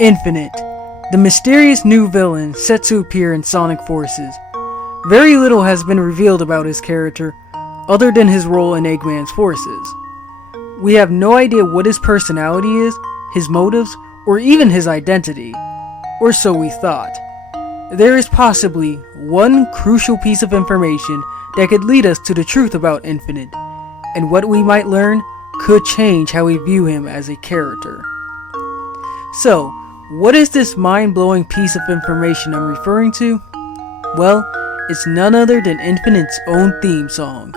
Infinite, the mysterious new villain set to appear in Sonic Forces. Very little has been revealed about his character, other than his role in Eggman's forces. We have no idea what his personality is, his motives, or even his identity. Or so we thought. There is possibly one crucial piece of information that could lead us to the truth about Infinite, and what we might learn could change how we view him as a character. So, what is this mind-blowing piece of information I'm referring to? Well, it's none other than Infinite's own theme song.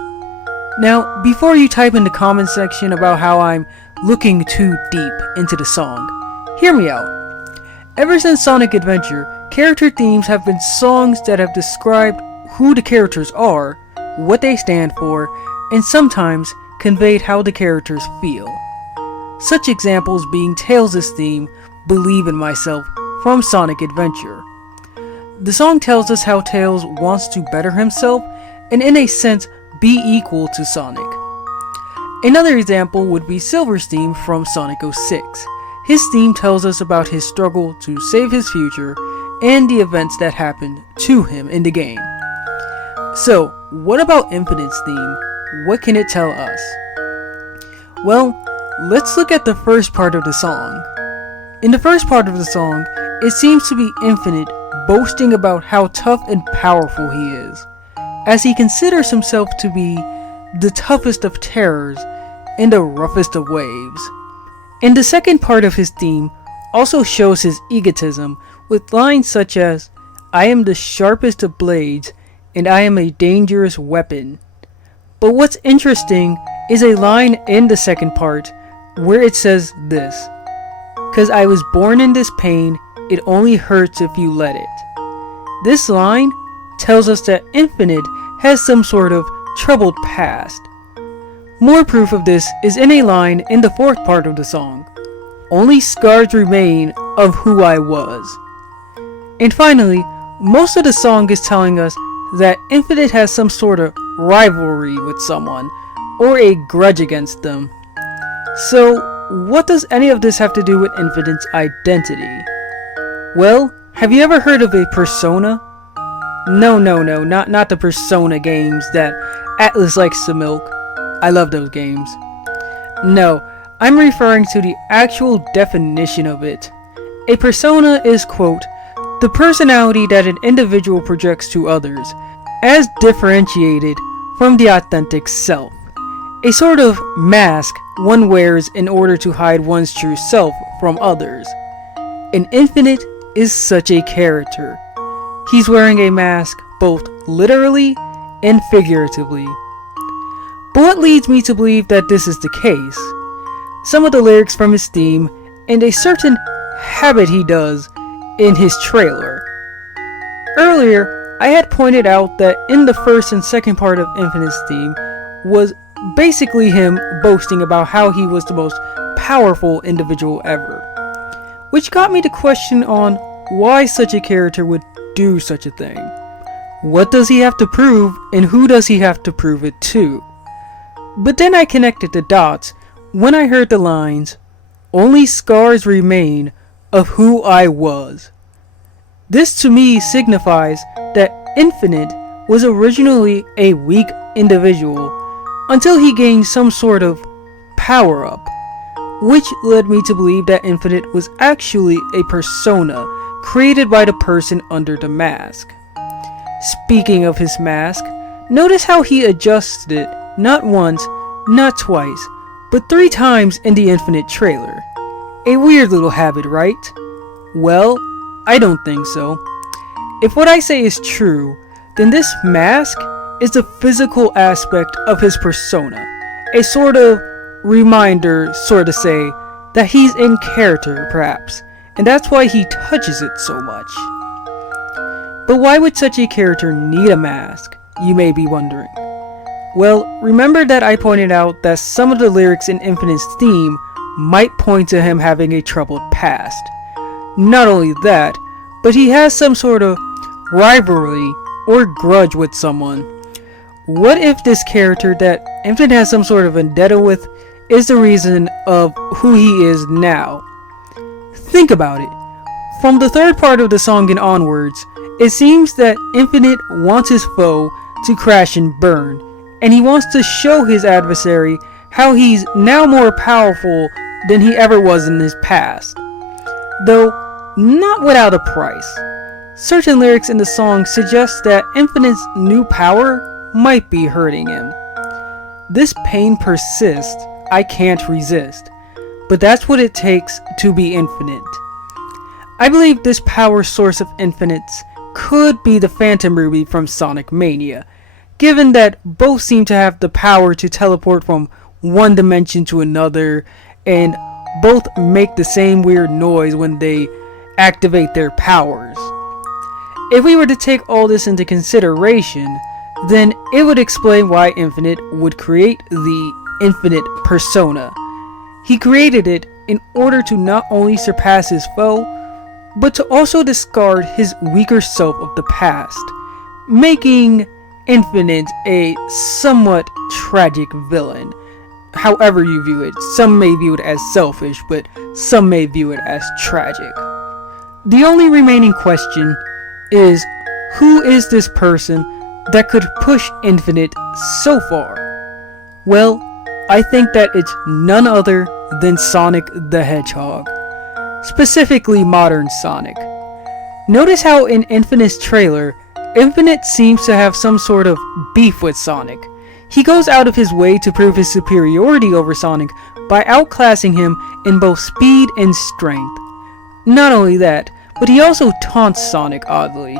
Now, before you type in the comment section about how I'm looking too deep into the song, hear me out. Ever since Sonic Adventure, character themes have been songs that have described who the characters are, what they stand for, and sometimes conveyed how the characters feel. Such examples being Tails' theme, Believe in Myself, from Sonic Adventure. The song tells us how Tails wants to better himself and in a sense be equal to Sonic. Another example would be Silver's theme from Sonic 06. His theme tells us about his struggle to save his future and the events that happened to him in the game. So, what about Infinite's theme? What can it tell us? Well, let's look at the first part of the song. In the first part of the song, it seems to be Infinite boasting about how tough and powerful he is, as he considers himself to be the toughest of terrors and the roughest of waves. And the second part of his theme also shows his egotism with lines such as, "I am the sharpest of blades and I am a dangerous weapon." But what's interesting is a line in the second part where it says this, "'Cause I was born in this pain, it only hurts if you let it." This line tells us that Infinite has some sort of troubled past. More proof of this is in a line in the fourth part of the song, "Only scars remain of who I was." And finally, most of the song is telling us that Infinite has some sort of rivalry with someone, or a grudge against them. So, what does any of this have to do with Infinite's identity? Well, have you ever heard of a persona? No, not the Persona games that Atlas likes to milk. I love those games. No, I'm referring to the actual definition of it. A persona is, quote, "the personality that an individual projects to others, as differentiated from the authentic self. A sort of mask one wears in order to hide one's true self from others." And Infinite is such a character. He's wearing a mask both literally and figuratively. But what leads me to believe that this is the case? Some of the lyrics from his theme and a certain habit he does in his trailer. Earlier, I had pointed out that in the first and second part of Infinite's theme was basically him boasting about how he was the most powerful individual ever. Which got me to question on why such a character would do such a thing. What does he have to prove, and who does he have to prove it to? But then I connected the dots when I heard the lines, "Only scars remain of who I was." This to me signifies that Infinite was originally a weak individual until he gained some sort of power-up, which led me to believe that Infinite was actually a persona created by the person under the mask. Speaking of his mask, notice how he adjusted it not once, not twice, but 3 times in the Infinite trailer. A weird little habit, right? Well, I don't think so. If what I say is true, then this mask is the physical aspect of his persona, a sort of reminder, sort of say, that he's in character, perhaps, and that's why he touches it so much. But why would such a character need a mask, you may be wondering? Well, remember that I pointed out that some of the lyrics in Infinite's theme might point to him having a troubled past. Not only that, but he has some sort of rivalry or grudge with someone. What if this character that Infinite has some sort of vendetta with is the reason of who he is now? Think about it. From the third part of the song and onwards, it seems that Infinite wants his foe to crash and burn, and he wants to show his adversary how he's now more powerful than he ever was in his past. Though, not without a price. Certain lyrics in the song suggest that Infinite's new power might be hurting him. This pain persists, I can't resist, but that's what it takes to be infinite. I believe this power source of Infinite's could be the Phantom Ruby from Sonic Mania, given that both seem to have the power to teleport from one dimension to another, and both make the same weird noise when they activate their powers. If we were to take all this into consideration, then it would explain why Infinite would create the Infinite Persona. He created it in order to not only surpass his foe, but to also discard his weaker self of the past, making Infinite a somewhat tragic villain. However you view it, some may view it as selfish, but some may view it as tragic. The only remaining question is, who is this person that could push Infinite so far? Well, I think that it's none other than Sonic the Hedgehog. Specifically modern Sonic. Notice how in Infinite's trailer, Infinite seems to have some sort of beef with Sonic. He goes out of his way to prove his superiority over Sonic by outclassing him in both speed and strength. Not only that, but he also taunts Sonic oddly,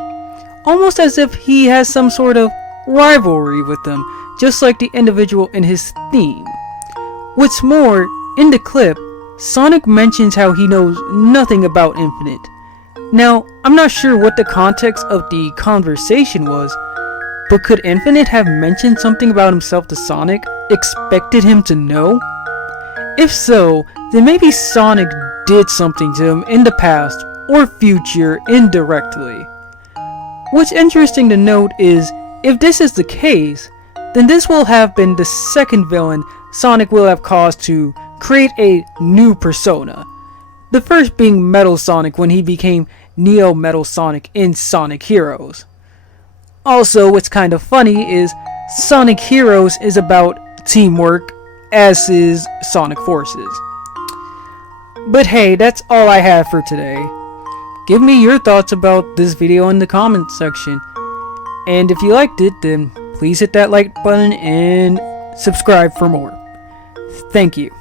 almost as if he has some sort of rivalry with them, just like the individual in his theme. What's more, in the clip, Sonic mentions how he knows nothing about Infinite. Now, I'm not sure what the context of the conversation was, but could Infinite have mentioned something about himself to Sonic, expected him to know? If so, then maybe Sonic did something to him in the past or future indirectly. What's interesting to note is, if this is the case, then this will have been the second villain Sonic will have caused to create a new persona. The first being Metal Sonic when he became Neo Metal Sonic in Sonic Heroes. Also, what's kind of funny is Sonic Heroes is about teamwork, as is Sonic Forces. But hey, that's all I have for today. Give me your thoughts about this video in the comments section. And if you liked it, then please hit that like button and subscribe for more. Thank you.